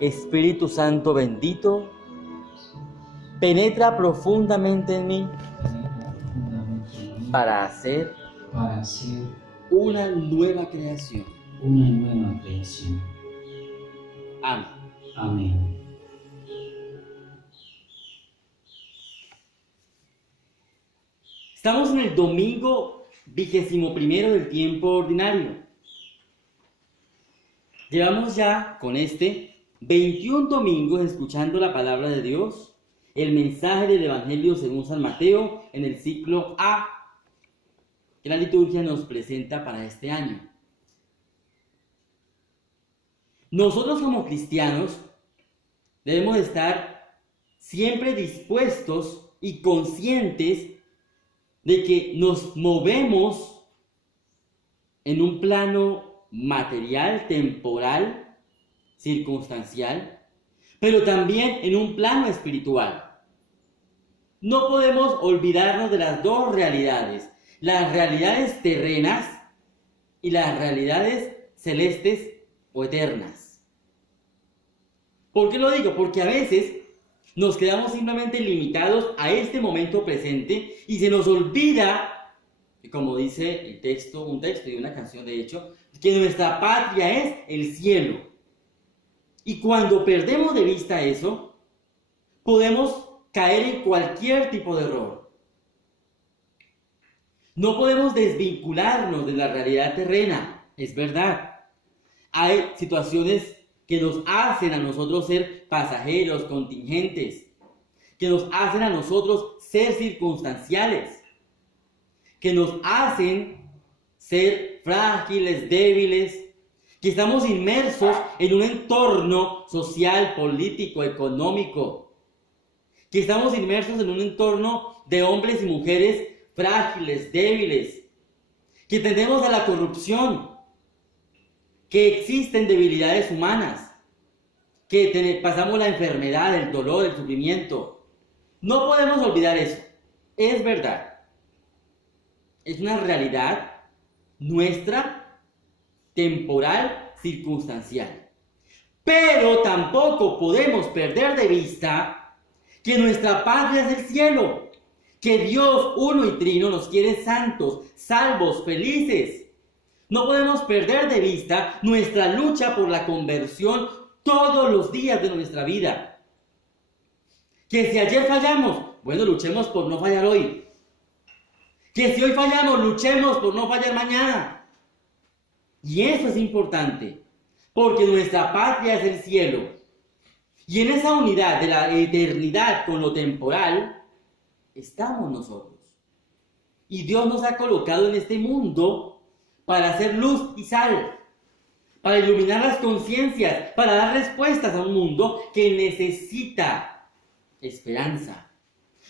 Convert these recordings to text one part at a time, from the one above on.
Espíritu Santo bendito, penetra profundamente en mí para hacer una nueva creación. Amén. Amén. Estamos en el domingo 21 del tiempo ordinario. Llevamos ya con 21 domingos escuchando la palabra de Dios, el mensaje del Evangelio según San Mateo en el ciclo A, que la liturgia nos presenta para este año. Nosotros como cristianos debemos estar siempre dispuestos y conscientes de que nos movemos en un plano material, temporal, circunstancial, pero también en un plano espiritual. No podemos olvidarnos de las dos realidades, las realidades terrenas y las realidades celestes o eternas. ¿Por qué lo digo? Porque a veces nos quedamos simplemente limitados a este momento presente y se nos olvida, como dice el texto, un texto y una canción de hecho, que nuestra patria es el cielo. Y cuando perdemos de vista eso, podemos caer en cualquier tipo de error. No podemos desvincularnos de la realidad terrena, es verdad. Hay situaciones que nos hacen a nosotros ser pasajeros, contingentes, que nos hacen a nosotros ser circunstanciales, que nos hacen ser frágiles, débiles, que estamos inmersos en un entorno social, político, económico, que estamos inmersos en un entorno de hombres y mujeres frágiles, débiles, que tendemos a la corrupción, que existen debilidades humanas, que pasamos la enfermedad, el dolor, el sufrimiento. No podemos olvidar eso. Es verdad. Es una realidad nuestra, temporal, circunstancial. Pero tampoco podemos perder de vista que nuestra patria es el cielo, que Dios uno y trino nos quiere santos, salvos, felices. No podemos perder de vista nuestra lucha por la conversión todos los días de nuestra vida. Que si ayer fallamos, bueno, luchemos por no fallar hoy. Que si hoy fallamos, luchemos por no fallar mañana. Y eso es importante, porque nuestra patria es el cielo. Y en esa unidad de la eternidad con lo temporal, estamos nosotros. Y Dios nos ha colocado en este mundo para hacer luz y sal, para iluminar las conciencias, para dar respuestas a un mundo que necesita esperanza.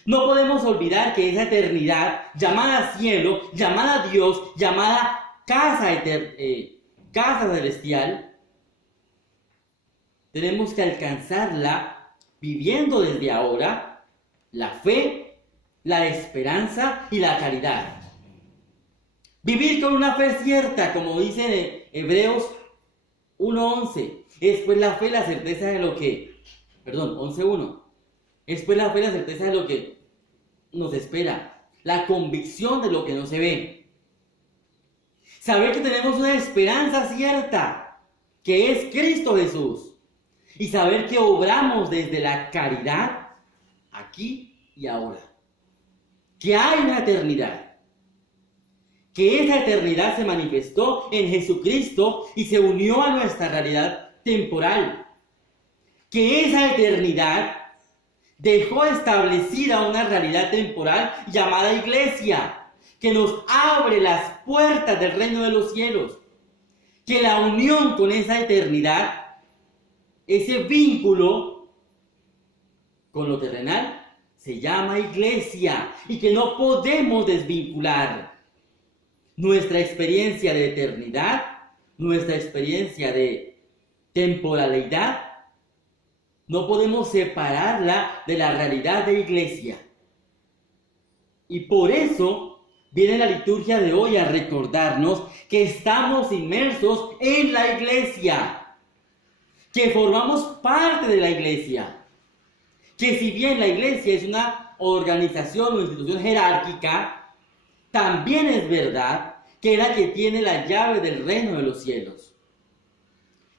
No podemos olvidar que esa eternidad, llamada cielo, llamada Dios, llamada casa celestial, tenemos que alcanzarla viviendo desde ahora la fe, la esperanza y la caridad. Vivir con una fe cierta, como dice Hebreos 1:11. Es pues la fe, la certeza de lo que... 11:1. Es pues la fe, la certeza de lo que nos espera. La convicción de lo que no se ve. Saber que tenemos una esperanza cierta, que es Cristo Jesús. Y saber que obramos desde la caridad, aquí y ahora. Que hay una eternidad. Que esa eternidad se manifestó en Jesucristo y se unió a nuestra realidad temporal. Que esa eternidad dejó establecida una realidad temporal llamada iglesia, que nos abre las puertas del reino de los cielos. Que la unión con esa eternidad, ese vínculo con lo terrenal, se llama iglesia y que no podemos desvincular nuestra experiencia de eternidad, nuestra experiencia de temporalidad, no podemos separarla de la realidad de iglesia. Y por eso viene la liturgia de hoy a recordarnos que estamos inmersos en la iglesia, que formamos parte de la iglesia, que si bien la iglesia es una organización o institución jerárquica, también es verdad que es la que tiene la llave del reino de los cielos.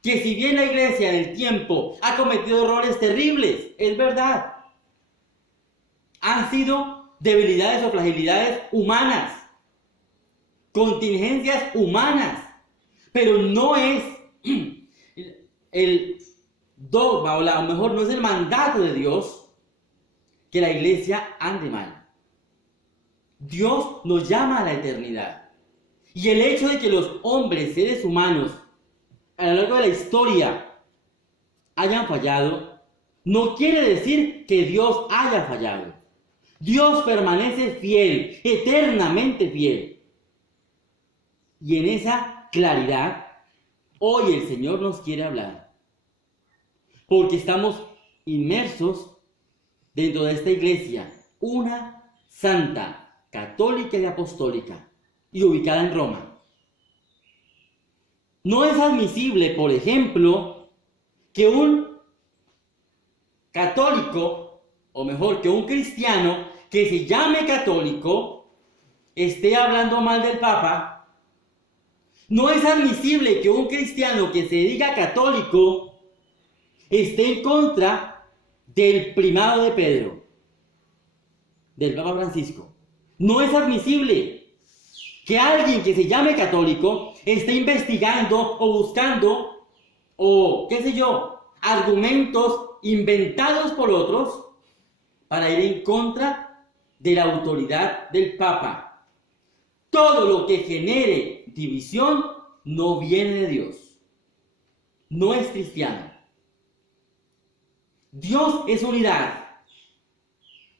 Que si bien la iglesia en el tiempo ha cometido errores terribles, es verdad, han sido debilidades o fragilidades humanas, contingencias humanas, pero no es el dogma, o a lo mejor no es el mandato de Dios que la iglesia ande mal. Dios nos llama a la eternidad. Y el hecho de que los hombres, seres humanos, a lo largo de la historia hayan fallado, no quiere decir que Dios haya fallado. Dios permanece fiel, eternamente fiel. Y en esa claridad, hoy el Señor nos quiere hablar. Porque estamos inmersos dentro de esta iglesia, una santa, católica y apostólica, y ubicada en Roma. No es admisible, por ejemplo, que un católico, o mejor, que un cristiano que se llame católico, esté hablando mal del Papa. No es admisible que un cristiano que se diga católico esté en contra del primado de Pedro, del Papa Francisco. No es admisible que alguien que se llame católico esté investigando o buscando, o qué sé yo, argumentos inventados por otros para ir en contra de la autoridad del Papa. Todo lo que genere división no viene de Dios, no es cristiano. Dios es unidad,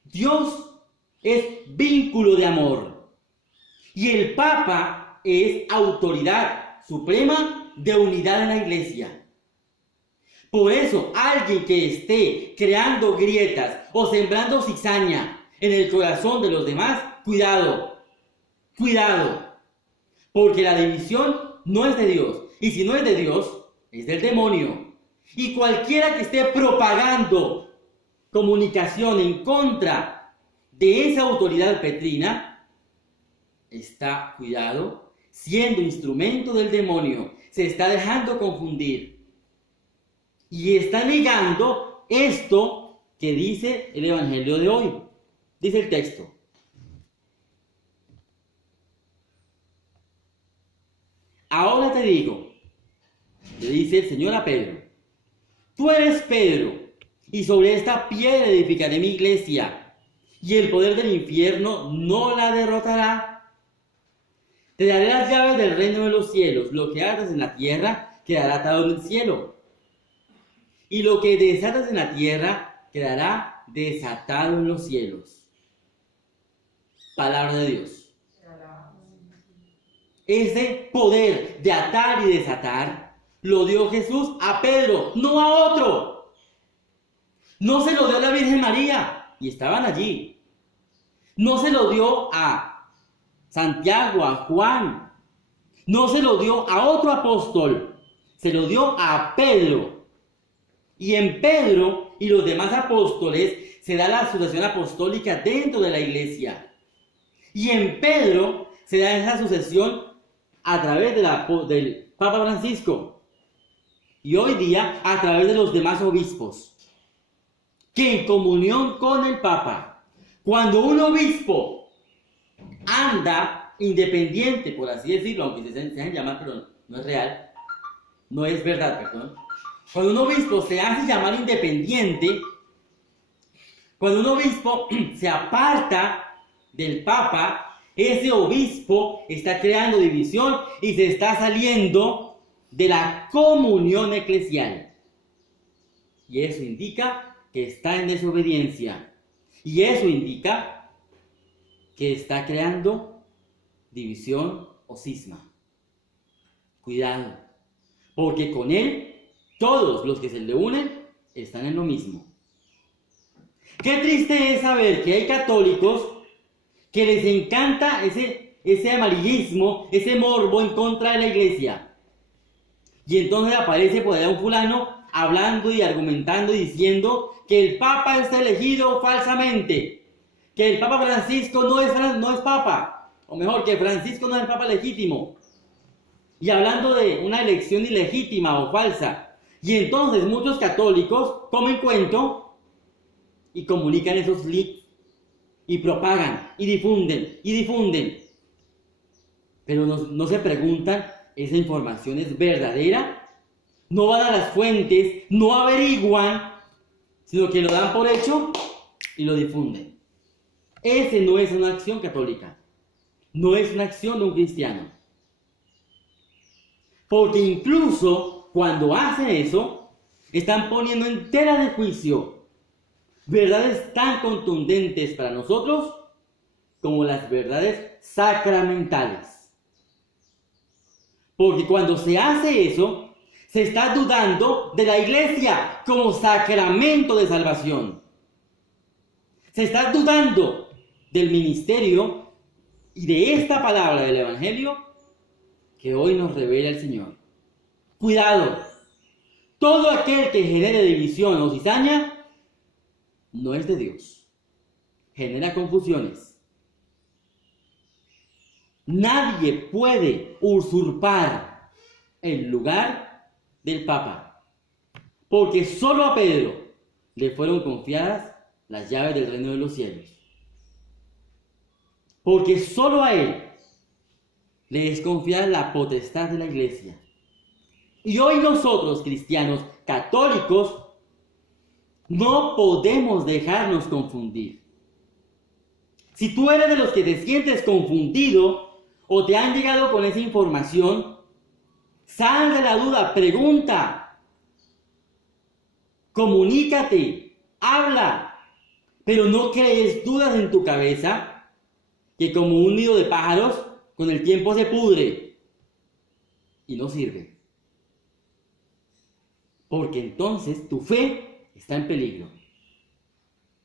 Dios es vínculo de amor. Y el Papa es autoridad suprema de unidad en la iglesia. Por eso, alguien que esté creando grietas o sembrando cizaña en el corazón de los demás, cuidado, cuidado. Porque la división no es de Dios. Y si no es de Dios, es del demonio. Y cualquiera que esté propagando comunicación en contra de esa autoridad petrina, está, cuidado, siendo instrumento del demonio, se está dejando confundir y está negando esto que dice el Evangelio de hoy. Dice el texto: ahora te digo, le dice el Señor a Pedro, tú eres Pedro, y sobre esta piedra edificaré mi iglesia, y el poder del infierno no la derrotará. Te daré las llaves del reino de los cielos. Lo que atas en la tierra quedará atado en el cielo, y lo que desatas en la tierra quedará desatado en los cielos. Palabra de Dios. Ese poder de atar y desatar lo dio Jesús a Pedro, no a otro. No se lo dio a la Virgen María, y estaban allí. No se lo dio a Santiago, a Juan. No se lo dio a otro apóstol. Se lo dio a Pedro. Y en Pedro y los demás apóstoles se da la sucesión apostólica dentro de la iglesia. Y en Pedro se da esa sucesión a través del Papa Francisco. Y hoy día a través de los demás obispos. Que en comunión con el Papa, cuando un obispo anda independiente, por así decirlo, aunque se dejen llamar, pero no es real, no es verdad, perdón. Cuando un obispo se hace llamar independiente, cuando un obispo se aparta del Papa, ese obispo está creando división y se está saliendo de la comunión eclesial. Y eso indica que está en desobediencia. Y eso indica que está creando división o cisma. Cuidado, porque con él todos los que se le unen están en lo mismo. Qué triste es saber que hay católicos que les encanta ese amarillismo, ese morbo en contra de la iglesia. Y entonces aparece por allá un fulano hablando y argumentando y diciendo que el Papa está elegido falsamente, que el Papa Francisco no es Papa, o mejor, que Francisco no es el Papa legítimo, y hablando de una elección ilegítima o falsa. Y entonces muchos católicos comen cuento y comunican esos leaks, y propagan, y difunden. Pero no se preguntan, ¿esa información es verdadera? No van a las fuentes, no averiguan, sino que lo dan por hecho y lo difunden. Ese no es una acción católica, no es una acción de un cristiano. Porque incluso cuando hacen eso, están poniendo en tela de juicio verdades tan contundentes para nosotros como las verdades sacramentales. Porque cuando se hace eso, se está dudando de la iglesia como sacramento de salvación. Se está dudando del ministerio y de esta palabra del Evangelio que hoy nos revela el Señor. Cuidado, todo aquel que genere división o cizaña no es de Dios. Genera confusiones. Nadie puede usurpar el lugar del Papa, porque solo a Pedro le fueron confiadas las llaves del reino de los cielos. Porque solo a él le es confiada la potestad de la iglesia. Y hoy nosotros, cristianos católicos, no podemos dejarnos confundir. Si tú eres de los que te sientes confundido o te han llegado con esa información, sal de la duda, pregunta, comunícate, habla, pero no crees dudas en tu cabeza que como un nido de pájaros con el tiempo se pudre y no sirve. Porque entonces tu fe está en peligro.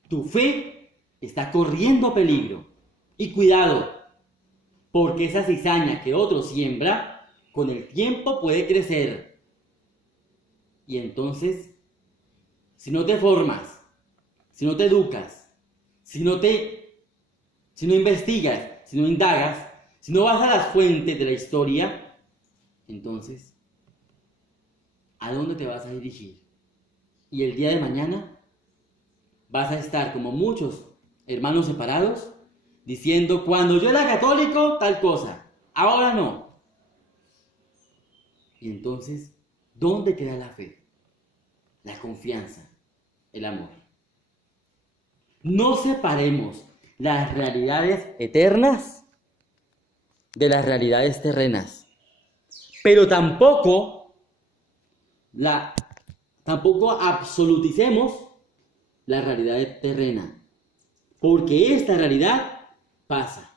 Tu fe está corriendo peligro. Y cuidado, porque esa cizaña que otro siembra, con el tiempo puede crecer. Y entonces, si no te formas, si no te educas, si no investigas, si no indagas, si no vas a las fuentes de la historia, entonces, ¿a dónde te vas a dirigir? Y el día de mañana vas a estar como muchos hermanos separados, diciendo, cuando yo era católico, tal cosa, ahora no. Y entonces, ¿dónde queda la fe? La confianza, el amor. No separemos las realidades eternas de las realidades terrenas, pero tampoco absoluticemos la realidad terrena, porque esta realidad pasa.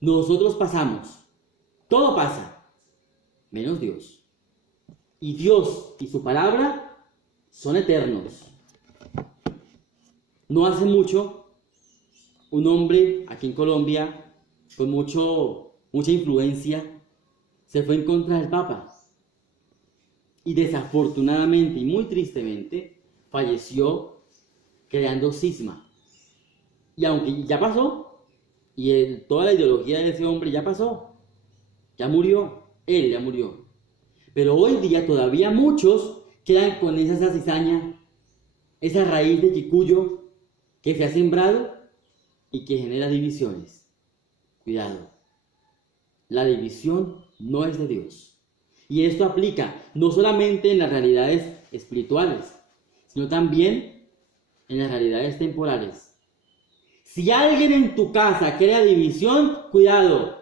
Nosotros pasamos, todo pasa, menos Dios. Y Dios y su palabra son eternos. No hace mucho, un hombre aquí en Colombia, con mucha influencia, se fue en contra del Papa. Y desafortunadamente y muy tristemente, falleció creando cisma. Y aunque ya pasó, y toda la ideología de ese hombre ya pasó, ya murió, él ya murió. Pero hoy día todavía muchos quedan con esa cizaña, esa raíz de quicuyo que se ha sembrado y que genera divisiones. Cuidado, la división no es de Dios. Y esto aplica no solamente en las realidades espirituales, sino también en las realidades temporales. Si alguien en tu casa crea división, cuidado.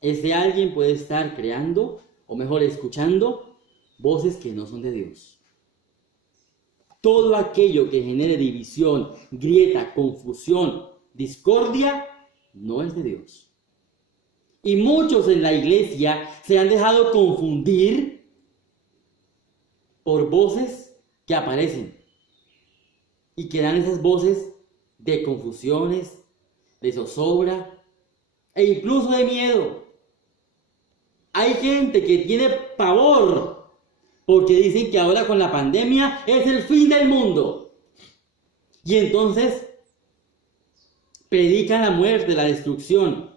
Ese alguien puede estar creando, o mejor escuchando, voces que no son de Dios. Todo aquello que genere división, grieta, confusión, discordia, no es de Dios. Y muchos en la iglesia se han dejado confundir por voces que aparecen y que dan esas voces de confusiones, de zozobra e incluso de miedo. Hay gente que tiene pavor porque dicen que ahora con la pandemia es el fin del mundo. Y entonces predican la muerte, la destrucción.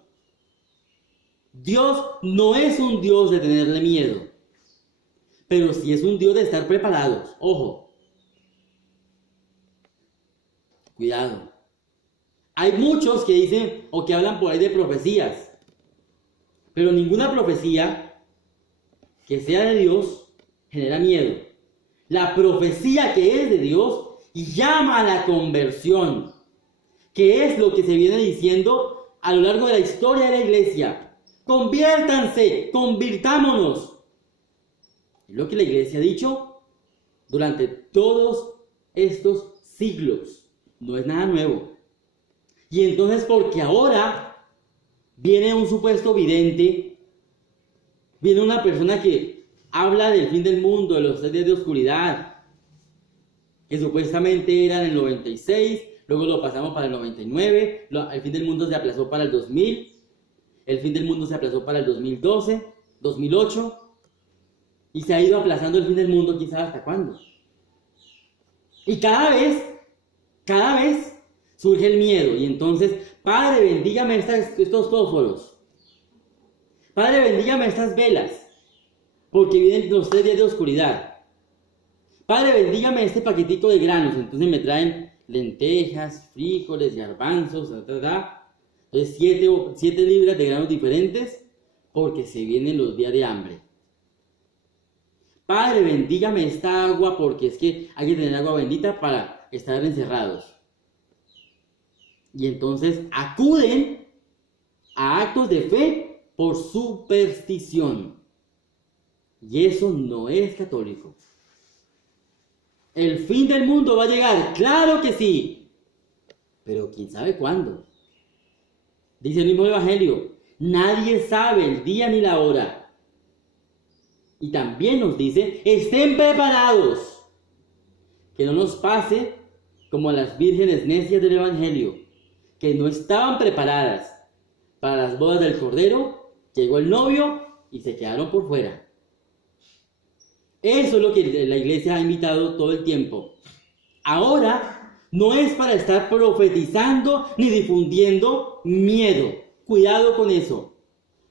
Dios no es un Dios de tenerle miedo, pero sí es un Dios de estar preparados. Ojo, cuidado. Hay muchos que dicen o que hablan por ahí de profecías, pero ninguna profecía que sea de Dios genera miedo. La profecía que es de Dios llama a la conversión, que es lo que se viene diciendo a lo largo de la historia de la iglesia. Conviértanse, convirtámonos. Es lo que la iglesia ha dicho durante todos estos siglos. No es nada nuevo. Y entonces, porque ahora viene un supuesto vidente, viene una persona que habla del fin del mundo, de los 3 días de oscuridad, que supuestamente era en el 96, luego lo pasamos para el 99, el fin del mundo se aplazó para el 2000, el fin del mundo se aplazó para el 2012, 2008, y se ha ido aplazando el fin del mundo, quién sabe hasta cuándo. Y cada vez surge el miedo, y entonces, Padre, bendígame estos fósforos, Padre, bendígame estas velas, porque vienen los 3 días de oscuridad. Padre, bendígame este paquetico de granos. Entonces me traen lentejas, frijoles, garbanzos, Entonces 7 libras de granos diferentes, porque se vienen los días de hambre. Padre, bendígame esta agua, porque es que hay que tener agua bendita para estar encerrados. Y entonces acuden a actos de fe por superstición. Y eso no es católico. ¿El fin del mundo va a llegar? ¡Claro que sí! Pero quién sabe cuándo. Dice el mismo Evangelio, nadie sabe el día ni la hora. Y también nos dice, estén preparados. Que no nos pase como a las vírgenes necias del Evangelio, que no estaban preparadas para las bodas del Cordero, llegó el novio y se quedaron por fuera. Eso es lo que la iglesia ha invitado todo el tiempo. Ahora no es para estar profetizando ni difundiendo miedo. Cuidado con eso.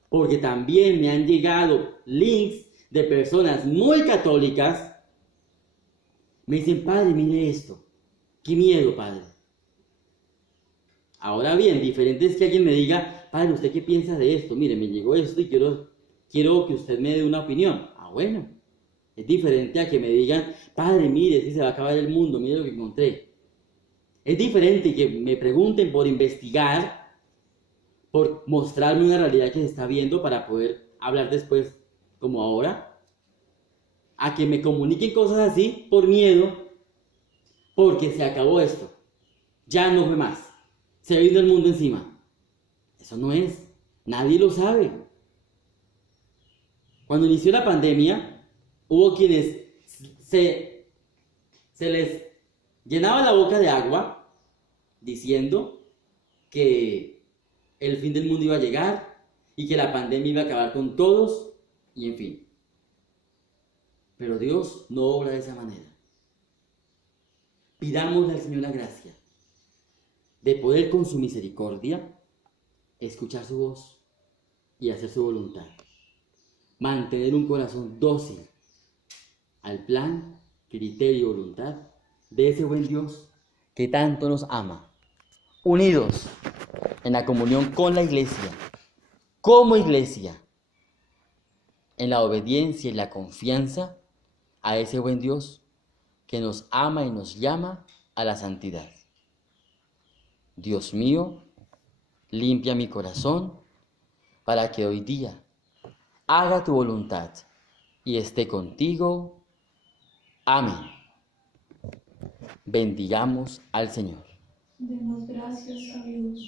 Porque también me han llegado links de personas muy católicas. Me dicen, Padre, mire esto. Qué miedo, Padre. Ahora bien, diferente es que alguien me diga, Padre, ¿usted qué piensa de esto? Mire, me llegó esto y quiero que usted me dé una opinión. Ah, bueno. Es diferente a que me digan, Padre, mire, si se va a acabar el mundo, mire lo que encontré. Es diferente que me pregunten por investigar, por mostrarme una realidad que se está viendo para poder hablar después, como ahora, a que me comuniquen cosas así por miedo, porque se acabó esto. Ya no fue más. Se vino el mundo encima. Eso no es. Nadie lo sabe. Cuando inició la pandemia, hubo quienes se les llenaba la boca de agua diciendo que el fin del mundo iba a llegar y que la pandemia iba a acabar con todos y en fin. Pero Dios no obra de esa manera. Pidámosle al Señor la gracia de poder con su misericordia escuchar su voz y hacer su voluntad. Mantener un corazón dócil al plan, criterio y voluntad de ese buen Dios que tanto nos ama, unidos en la comunión con la iglesia, como iglesia, en la obediencia y la confianza a ese buen Dios que nos ama y nos llama a la santidad. Dios mío, limpia mi corazón para que hoy día haga tu voluntad y esté contigo. Amén. Bendigamos al Señor. Demos gracias a Dios.